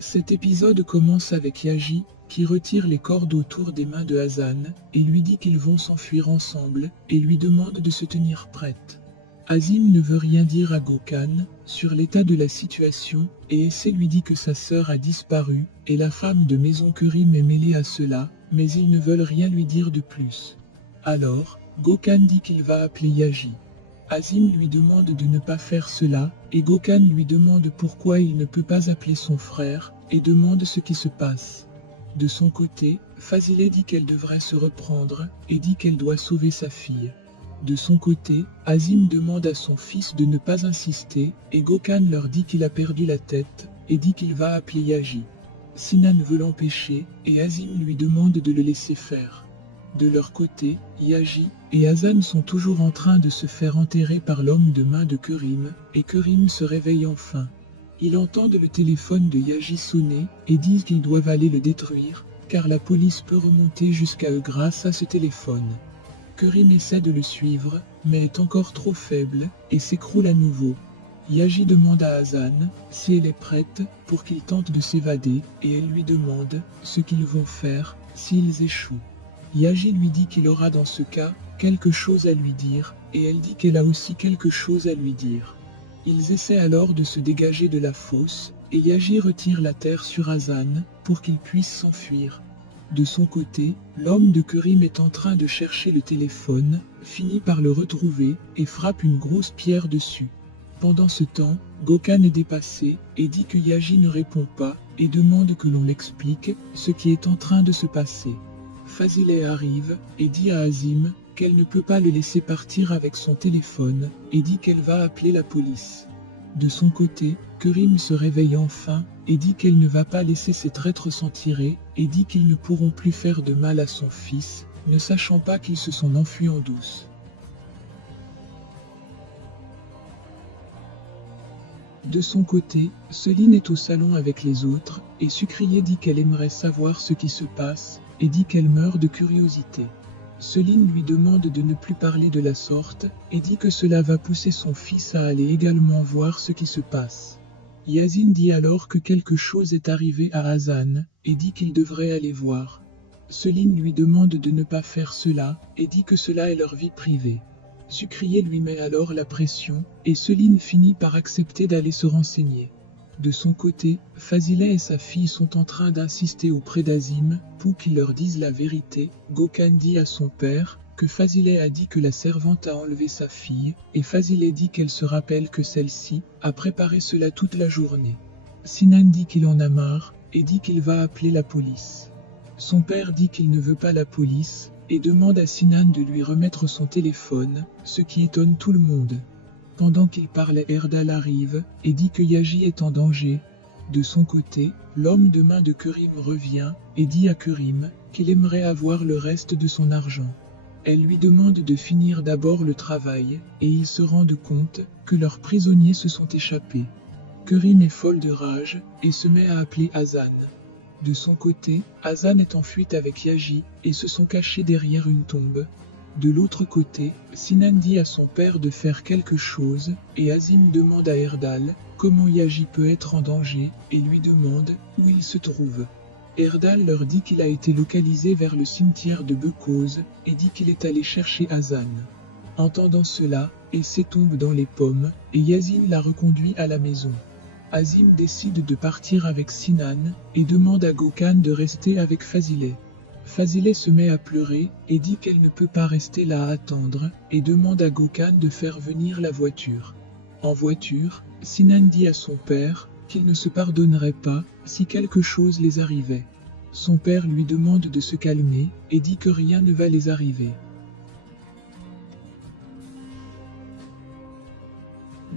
Cet épisode commence avec Yaji, qui retire les cordes autour des mains de Hazan, et lui dit qu'ils vont s'enfuir ensemble, et lui demande de se tenir prête. Azim ne veut rien dire à Gokhan sur l'état de la situation, et Essay lui dit que sa sœur a disparu, et la femme de maison Kerim est mêlée à cela, mais ils ne veulent rien lui dire de plus. Alors, Gokhan dit qu'il va appeler Yaji. Azim lui demande de ne pas faire cela, et Gokhan lui demande pourquoi il ne peut pas appeler son frère, et demande ce qui se passe. De son côté, Fazile dit qu'elle devrait se reprendre, et dit qu'elle doit sauver sa fille. De son côté, Azim demande à son fils de ne pas insister, et Gokhan leur dit qu'il a perdu la tête, et dit qu'il va appeler Yaji. Sinan veut l'empêcher, et Azim lui demande de le laisser faire. De leur côté, Yaji et Hazan sont toujours en train de se faire enterrer par l'homme de main de Kerim, et Kerim se réveille enfin. Ils entendent le téléphone de Yaji sonner, et disent qu'ils doivent aller le détruire, car la police peut remonter jusqu'à eux grâce à ce téléphone. Kerim essaie de le suivre, mais est encore trop faible, et s'écroule à nouveau. Yaji demande à Hazan si elle est prête pour qu'il tente de s'évader, et elle lui demande ce qu'ils vont faire s'ils échouent. Yaji lui dit qu'il aura dans ce cas quelque chose à lui dire, et elle dit qu'elle a aussi quelque chose à lui dire. Ils essaient alors de se dégager de la fosse, et Yaji retire la terre sur Hazan pour qu'il puisse s'enfuir. De son côté, l'homme de Kerim est en train de chercher le téléphone, finit par le retrouver, et frappe une grosse pierre dessus. Pendant ce temps, Gokhan est dépassé, et dit que Yaji ne répond pas, et demande que l'on l'explique ce qui est en train de se passer. Fazile arrive, et dit à Azim qu'elle ne peut pas le laisser partir avec son téléphone, et dit qu'elle va appeler la police. De son côté, Kerim se réveille enfin, et dit qu'elle ne va pas laisser ses traîtres s'en tirer, et dit qu'ils ne pourront plus faire de mal à son fils, ne sachant pas qu'ils se sont enfuis en douce. De son côté, Céline est au salon avec les autres, et Sucrier dit qu'elle aimerait savoir ce qui se passe, et dit qu'elle meurt de curiosité. Céline lui demande de ne plus parler de la sorte, et dit que cela va pousser son fils à aller également voir ce qui se passe. Yazin dit alors que quelque chose est arrivé à Hazan, et dit qu'il devrait aller voir. Céline lui demande de ne pas faire cela, et dit que cela est leur vie privée. Sucrier lui met alors la pression, et Céline finit par accepter d'aller se renseigner. De son côté, Fazile et sa fille sont en train d'insister auprès d'Azim pour qu'il leur dise la vérité. Gokhan dit à son père que Fazile a dit que la servante a enlevé sa fille, et Fazile dit qu'elle se rappelle que celle-ci a préparé cela toute la journée. Sinan dit qu'il en a marre, et dit qu'il va appeler la police. Son père dit qu'il ne veut pas la police, et demande à Sinan de lui remettre son téléphone, ce qui étonne tout le monde. Pendant qu'il parlait, Erdal arrive, et dit que Yaji est en danger. De son côté, l'homme de main de Kerim revient, et dit à Kerim qu'il aimerait avoir le reste de son argent. Elle lui demande de finir d'abord le travail, et ils se rendent compte que leurs prisonniers se sont échappés. Kerim est folle de rage, et se met à appeler Hazan. De son côté, Hazan est en fuite avec Yaji, et se sont cachés derrière une tombe. De l'autre côté, Sinan dit à son père de faire quelque chose, et Azim demande à Erdal comment Yaji peut être en danger, et lui demande où il se trouve. Erdal leur dit qu'il a été localisé vers le cimetière de Bekoz, et dit qu'il est allé chercher Hazan. Entendant cela, Essay tombe dans les pommes, et Yazin la reconduit à la maison. Azim décide de partir avec Sinan, et demande à Gokhan de rester avec Fazile. Fazile se met à pleurer, et dit qu'elle ne peut pas rester là à attendre, et demande à Gokhan de faire venir la voiture. En voiture, Sinan dit à son père qu'il ne se pardonnerait pas si quelque chose les arrivait. Son père lui demande de se calmer, et dit que rien ne va les arriver.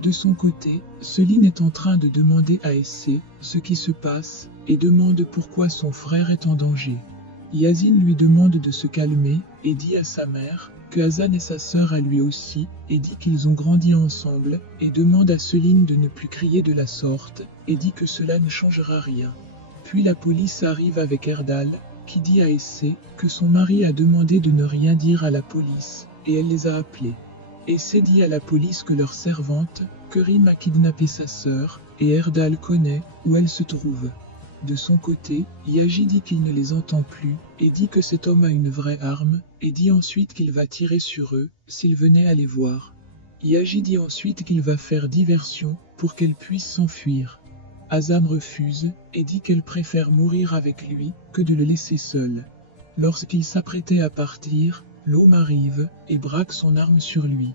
De son côté, Céline est en train de demander à Essay ce qui se passe, et demande pourquoi son frère est en danger. Yazin lui demande de se calmer, et dit à sa mère que Hazan est sa sœur à lui aussi, et dit qu'ils ont grandi ensemble, et demande à Céline de ne plus crier de la sorte, et dit que cela ne changera rien. Puis la police arrive avec Erdal, qui dit à Essay que son mari a demandé de ne rien dire à la police, et elle les a appelés. Essay dit à la police que leur servante, Kerim, a kidnappé sa sœur, et Erdal connaît où elle se trouve. De son côté, Yaji dit qu'il ne les entend plus, et dit que cet homme a une vraie arme, et dit ensuite qu'il va tirer sur eux, s'ils venaient à les voir. Yaji dit ensuite qu'il va faire diversion, pour qu'elle puisse s'enfuir. Hazan refuse, et dit qu'elle préfère mourir avec lui, que de le laisser seul. Lorsqu'il s'apprêtait à partir, l'homme arrive, et braque son arme sur lui.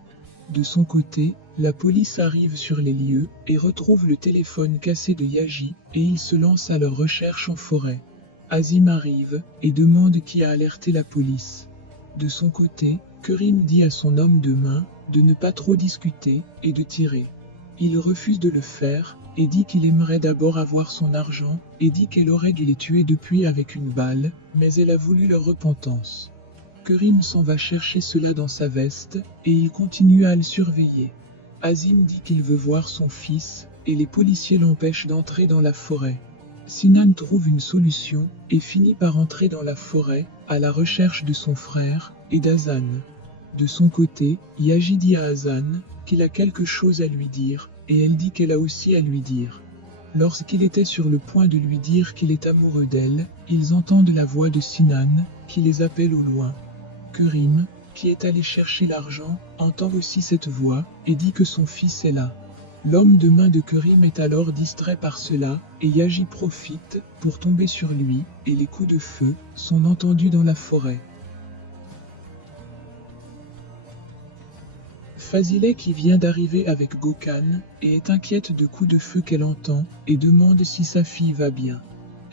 De son côté, la police arrive sur les lieux, et retrouve le téléphone cassé de Yaji, et ils se lancent à leur recherche en forêt. Azim arrive, et demande qui a alerté la police. De son côté, Kerim dit à son homme de main, de ne pas trop discuter, et de tirer. Il refuse de le faire, et dit qu'il aimerait d'abord avoir son argent, et dit qu'elle aurait dû les tuer depuis avec une balle, mais elle a voulu leur repentance. Kerim s'en va chercher cela dans sa veste, et il continue à le surveiller. Azim dit qu'il veut voir son fils, et les policiers l'empêchent d'entrer dans la forêt. Sinan trouve une solution, et finit par entrer dans la forêt, à la recherche de son frère, et d'Hazan. De son côté, Yaji dit à Hazan qu'il a quelque chose à lui dire, et elle dit qu'elle a aussi à lui dire. Lorsqu'il était sur le point de lui dire qu'il est amoureux d'elle, ils entendent la voix de Sinan, qui les appelle au loin. Kerim, qui est allé chercher l'argent, entend aussi cette voix, et dit que son fils est là. L'homme de main de Kerim est alors distrait par cela, et Yaji profite pour tomber sur lui, et les coups de feu sont entendus dans la forêt. Fazileh qui vient d'arriver avec Gökhan, et est inquiète de coups de feu qu'elle entend, et demande si sa fille va bien.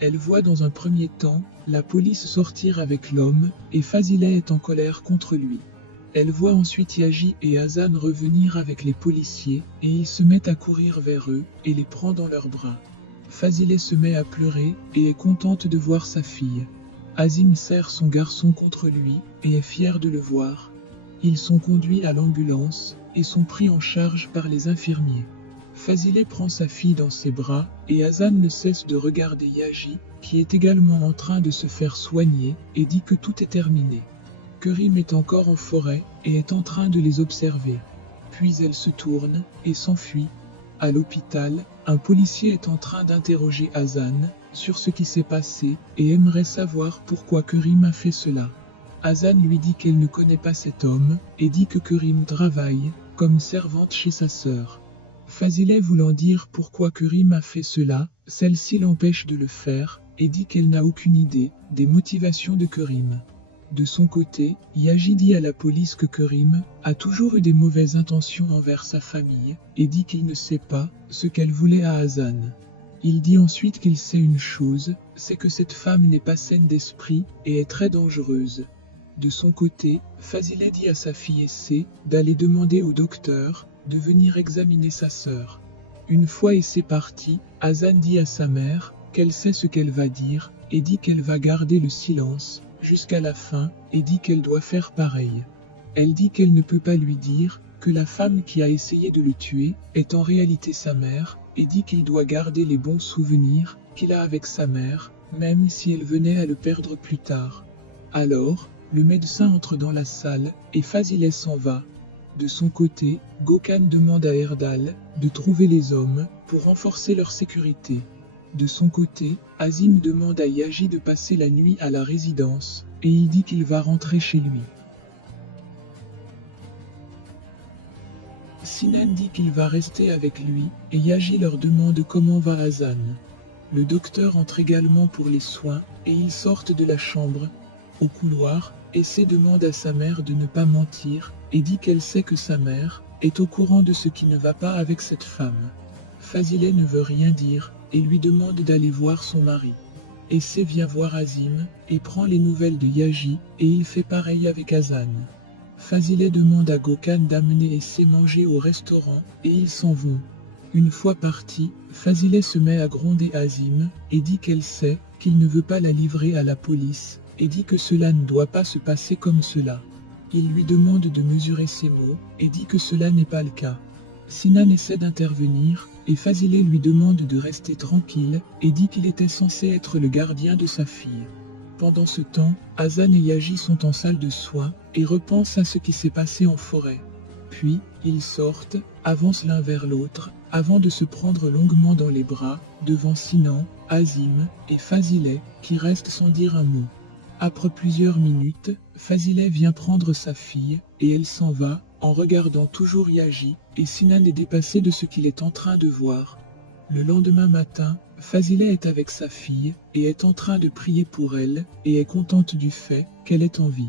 Elle voit dans un premier temps la police sortir avec l'homme, et Fazileh est en colère contre lui. Elle voit ensuite Yaji et Hazan revenir avec les policiers, et ils se mettent à courir vers eux, et les prend dans leurs bras. Fazileh se met à pleurer, et est contente de voir sa fille. Azim serre son garçon contre lui, et est fier de le voir. Ils sont conduits à l'ambulance, et sont pris en charge par les infirmiers. Fazileh prend sa fille dans ses bras, et Hazan ne cesse de regarder Yaji, qui est également en train de se faire soigner, et dit que tout est terminé. Kerim est encore en forêt, et est en train de les observer. Puis elle se tourne, et s'enfuit. À l'hôpital, un policier est en train d'interroger Hazan sur ce qui s'est passé, et aimerait savoir pourquoi Kerim a fait cela. Hazan lui dit qu'elle ne connaît pas cet homme, et dit que Kerim travaille comme servante chez sa sœur. Fazileh voulant dire pourquoi Kerim a fait cela, celle-ci l'empêche de le faire, et dit qu'elle n'a aucune idée des motivations de Kerim. De son côté, Yaji dit à la police que Kerim a toujours eu des mauvaises intentions envers sa famille, et dit qu'il ne sait pas ce qu'elle voulait à Hazan. Il dit ensuite qu'il sait une chose, c'est que cette femme n'est pas saine d'esprit, et est très dangereuse. De son côté, Fazileh dit à sa fille Essé d'aller demander au docteur de venir examiner sa sœur. Une fois Essé parti, Hazan dit à sa mère qu'elle sait ce qu'elle va dire, et dit qu'elle va garder le silence jusqu'à la fin, et dit qu'elle doit faire pareil. Elle dit qu'elle ne peut pas lui dire que la femme qui a essayé de le tuer est en réalité sa mère, et dit qu'il doit garder les bons souvenirs qu'il a avec sa mère, même si elle venait à le perdre plus tard. Alors, le médecin entre dans la salle, et Fazileh s'en va. De son côté, Gökhan demande à Erdal de trouver les hommes pour renforcer leur sécurité. De son côté, Azim demande à Yaji de passer la nuit à la résidence, et il dit qu'il va rentrer chez lui. Sinan dit qu'il va rester avec lui, et Yaji leur demande comment va Hazan. Le docteur entre également pour les soins, et ils sortent de la chambre. Au couloir, Essé demande à sa mère de ne pas mentir, et dit qu'elle sait que sa mère est au courant de ce qui ne va pas avec cette femme. Fazileh ne veut rien dire, et lui demande d'aller voir son mari. Essé vient voir Azim, et prend les nouvelles de Yaji, et il fait pareil avec Hazan. Fazileh demande à Gökhan d'amener Essé manger au restaurant, et ils s'en vont. Une fois parti, Fazileh se met à gronder Azim, et dit qu'elle sait qu'il ne veut pas la livrer à la police, et dit que cela ne doit pas se passer comme cela. Il lui demande de mesurer ses mots, et dit que cela n'est pas le cas. Sinan essaie d'intervenir, et Fazileh lui demande de rester tranquille, et dit qu'il était censé être le gardien de sa fille. Pendant ce temps, Hazan et Yaji sont en salle de soins, et repensent à ce qui s'est passé en forêt. Puis, Ils sortent, avancent l'un vers l'autre, avant de se prendre longuement dans les bras, devant Sinan, Azim et Fazileh, qui restent sans dire un mot. Après plusieurs minutes, Fazileh vient prendre sa fille, et elle s'en va, en regardant toujours Yaji, et Sinan est dépassé de ce qu'il est en train de voir. Le lendemain matin, Fazileh est avec sa fille, et est en train de prier pour elle, et est contente du fait qu'elle est en vie.